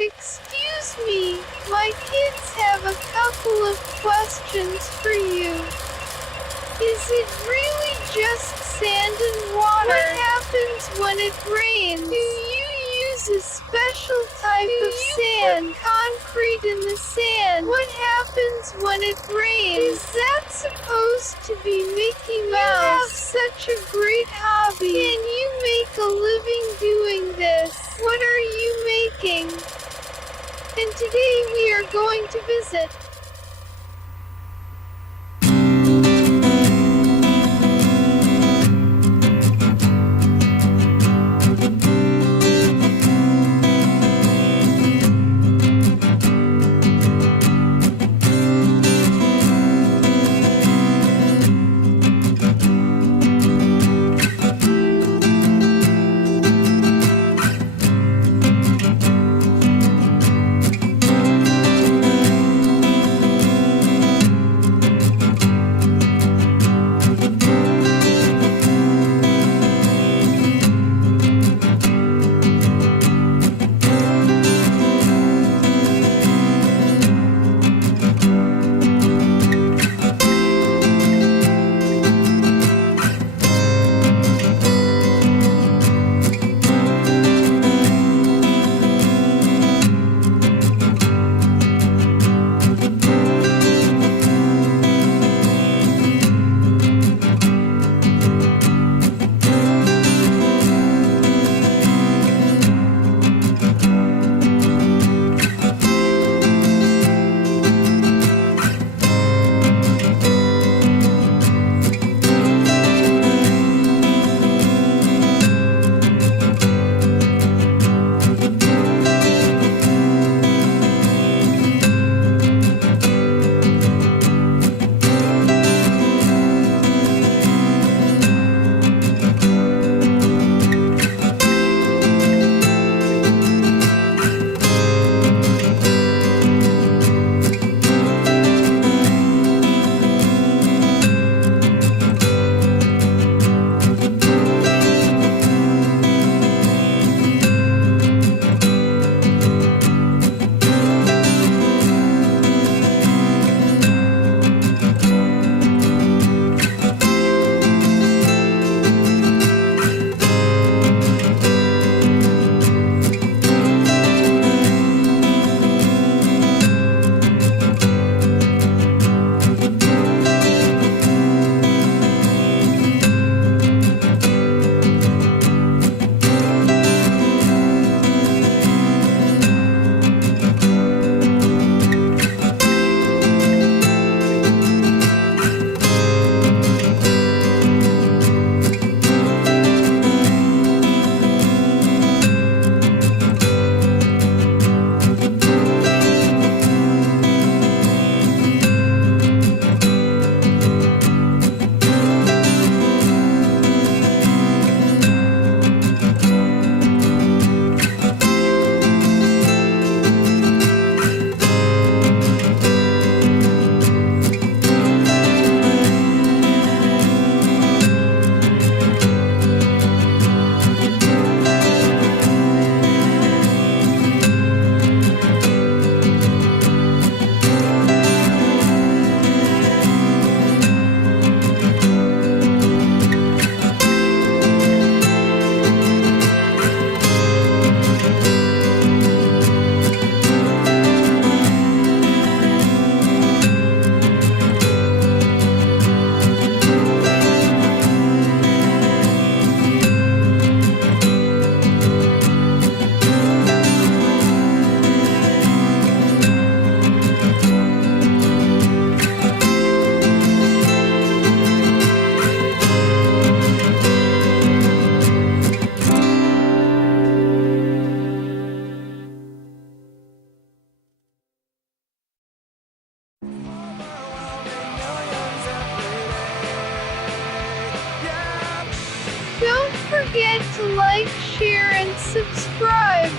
Excuse me, my kids have a couple of questions for you. Is it really just sand and water? What happens when it rains? Do you use a special type of sand, concrete in the sand? What happens when it rains? Is that supposed to be Mickey Mouse? You have such a great hobby. Can you make a living doing this? What are you making? And today we are going to visit Don't forget to like, share, and subscribe.